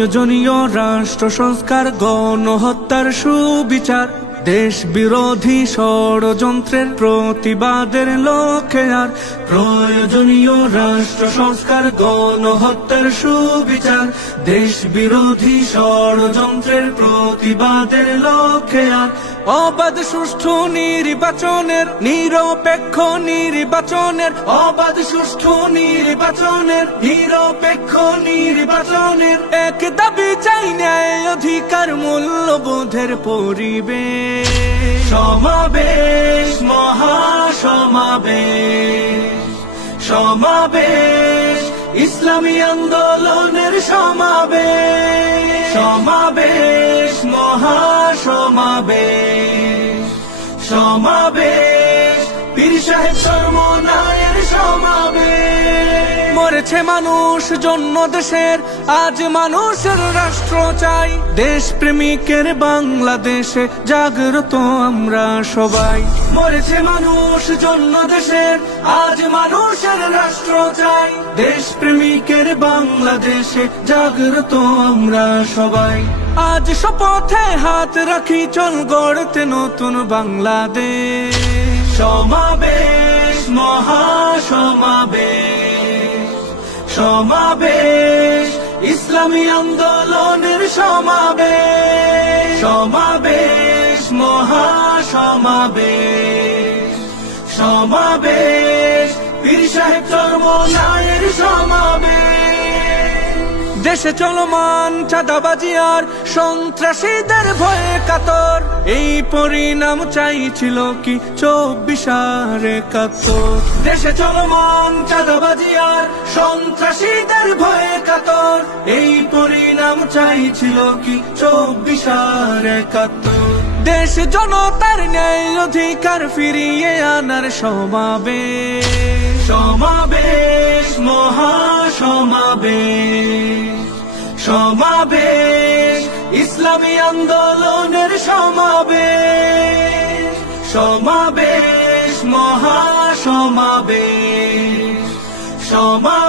প্রয়োজনীয় রাষ্ট্র সংস্কার, গণহত্যার সুবিচার, দেশ বিরোধী ষড়যন্ত্রের প্রতিবাদের লক্ষ্যে আর প্রয়োজনীয় রাষ্ট্র সংস্কার, গণহত্যার সুবিচার, দেশ বিরোধী ষড়যন্ত্রের প্রতিবাদের লক্ষ্যে আর অবাধ সুষ্ঠু নির্বাচনের, নিরপেক্ষ নির্বাচনের, অবাধ সুষ্ঠু নির্বাচনের, নিরপেক্ষ নির্বাচনের এক দাবি চাই, ন্যায় অধিকার মূল্যবোধের পরিবেশ। সমাবেশ, মহাসমাবেশ, সমাবেশ, ইসলামী আন্দোলনের সমাবেশ। সমাবেশ, মহাসমাবেশ, সমাবেশ, পীর সাহেব চরমনায়ের সমাবেশ। মরেছে মানুষ জন্য দেশের, আজ মানুষের রাষ্ট্র চাই। দেশ প্রেমিকের বাংলাদেশে জাগ্রত আমরা সবাই। মরেছে মানুষ জন্য দেশের, আজ মানুষের রাষ্ট্র চাই। দেশ প্রেমিকের বাংলাদেশে জাগ্রত আমরা সবাই। আজ শপথে হাত রাখি, চল গড়তে নতুন বাংলাদেশ। সমাবেশ, মহাসমাবেশ, সমাবেশ, ইসলামী আন্দোলনের সমাবেশ। সমাবেশ, মহাসমাবেশ, সমাবেশ, পীর সাহেব চরমনায়ের সমাবেশ। দেশে চলমান চাঁদাবাজি আর সন্ত্রাসীদের ভয়ে কাতর, এই পরিণাম চাইছিল কি 24/71। দেশে চলমান চাঁদাবাজি আর সন্ত্রাসীদের ভয়ে কাতর, এই পরিণাম চাইছিল কি 24/71। দেশ জনতার ন্যায় অধিকার ফিরিয়ে আনার সমাবেশ। সমাবেশ, মহাসমাবেশ, সমাবেশ, ইসলামী আন্দোলনের সমাবেশ। সমাবেশ, মহাসমাবেশ, সমাবেশ।